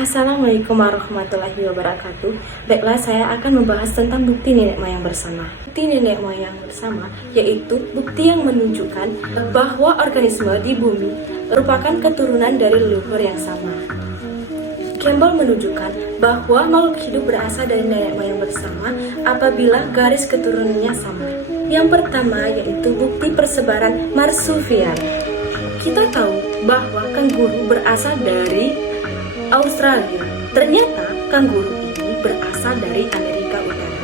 Assalamualaikum warahmatullahi wabarakatuh. Baiklah, saya akan membahas tentang bukti nenek moyang bersama. Bukti nenek moyang bersama yaitu bukti yang menunjukkan bahwa organisme di bumi merupakan keturunan dari leluhur yang sama. Campbell menunjukkan bahwa makhluk hidup berasal dari nenek moyang bersama apabila garis keturunannya sama. Yang pertama yaitu bukti persebaran marsupial. Kita tahu bahwa kanguru berasal dari Australia. Ternyata kanguru ini berasal dari Amerika Utara.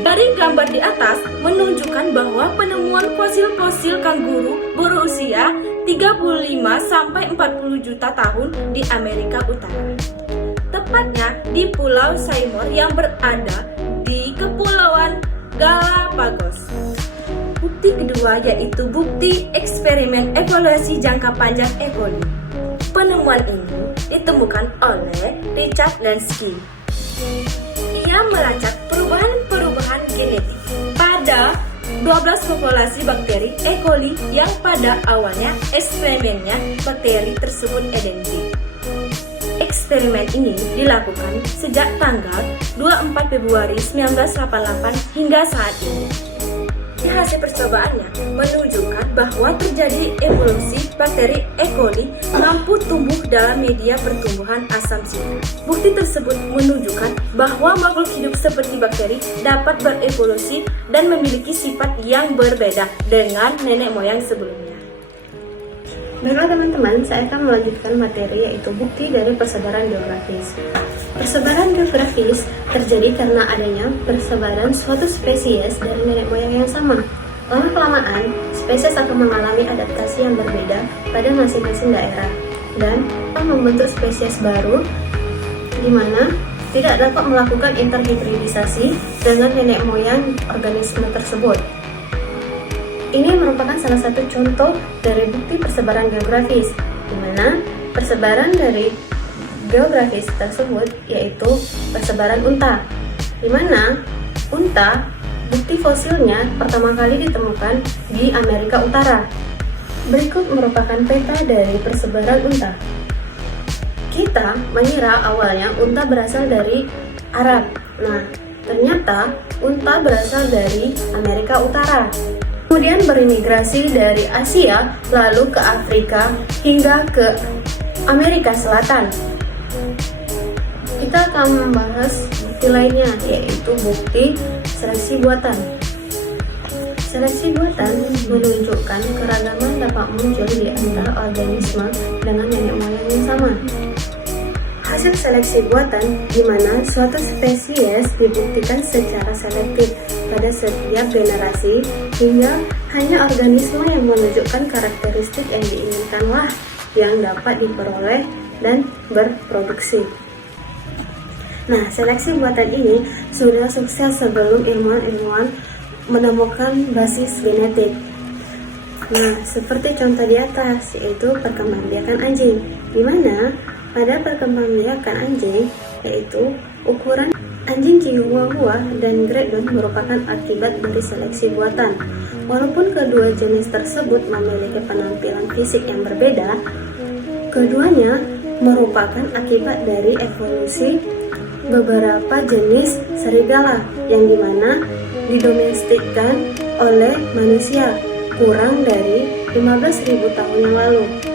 Dari gambar di atas menunjukkan bahwa penemuan fosil-fosil kanguru berusia 35 sampai 40 juta tahun di Amerika Utara. Tepatnya di Pulau Seymour yang berada di Kepulauan Galapagos. Bukti kedua yaitu bukti eksperimen evolusi jangka panjang E. coli. Penemuan ini ditemukan oleh Richard Lansky. Ia melacak perubahan-perubahan genetik pada 12 populasi bakteri E. coli yang pada awalnya eksperimennya bakteri tersebut identik. Eksperimen ini dilakukan sejak tanggal 24 Februari 1988 hingga saat ini. Hasil percobaannya menunjukkan bahwa terjadi evolusi bakteri E. coli mampu tumbuh dalam media pertumbuhan asam citrat. Bukti tersebut menunjukkan bahwa makhluk hidup seperti bakteri dapat berevolusi dan memiliki sifat yang berbeda dengan nenek moyang sebelumnya. Baiklah teman-teman, saya akan melanjutkan materi yaitu bukti dari persebaran geografis. Persebaran geografis terjadi karena adanya persebaran suatu spesies dari nenek moyang yang sama. Lama-kelamaan, spesies akan mengalami adaptasi yang berbeda pada masing-masing daerah dan akan membentuk spesies baru di mana tidak dapat melakukan interhibridisasi dengan nenek moyang organisme tersebut. Ini merupakan salah satu contoh dari bukti persebaran geografis, di mana persebaran dari geografis tersebut yaitu persebaran unta, di mana unta bukti fosilnya pertama kali ditemukan di Amerika Utara. Berikut merupakan peta dari persebaran unta. Kita mengira awalnya unta berasal dari Arab. Nah, ternyata unta berasal dari Amerika Utara. Kemudian berimigrasi dari Asia, lalu ke Afrika, hingga ke Amerika Selatan. Kita akan membahas bukti lainnya, yaitu bukti seleksi buatan. Seleksi buatan menunjukkan keragaman dapat muncul di antara organisme dengan nenek moyang yang sama. Hasil seleksi buatan di mana suatu spesies dibuktikan secara selektif pada setiap generasi hingga hanya organisme yang menunjukkan karakteristik yang diinginkanlah yang dapat diperoleh dan berproduksi. Nah, seleksi buatan ini sudah sukses sebelum ilmuwan-ilmuwan menemukan basis genetik. Nah, seperti contoh di atas, yaitu perkembangbiakan anjing, di mana pada perkembangbiakan anjing, yaitu ukuran anjing Chihuahua dan Great Dane merupakan akibat dari seleksi buatan. Walaupun kedua jenis tersebut memiliki penampilan fisik yang berbeda, keduanya merupakan akibat dari evolusi beberapa jenis serigala yang dimana didomestikkan oleh manusia kurang dari 15.000 tahun yang lalu.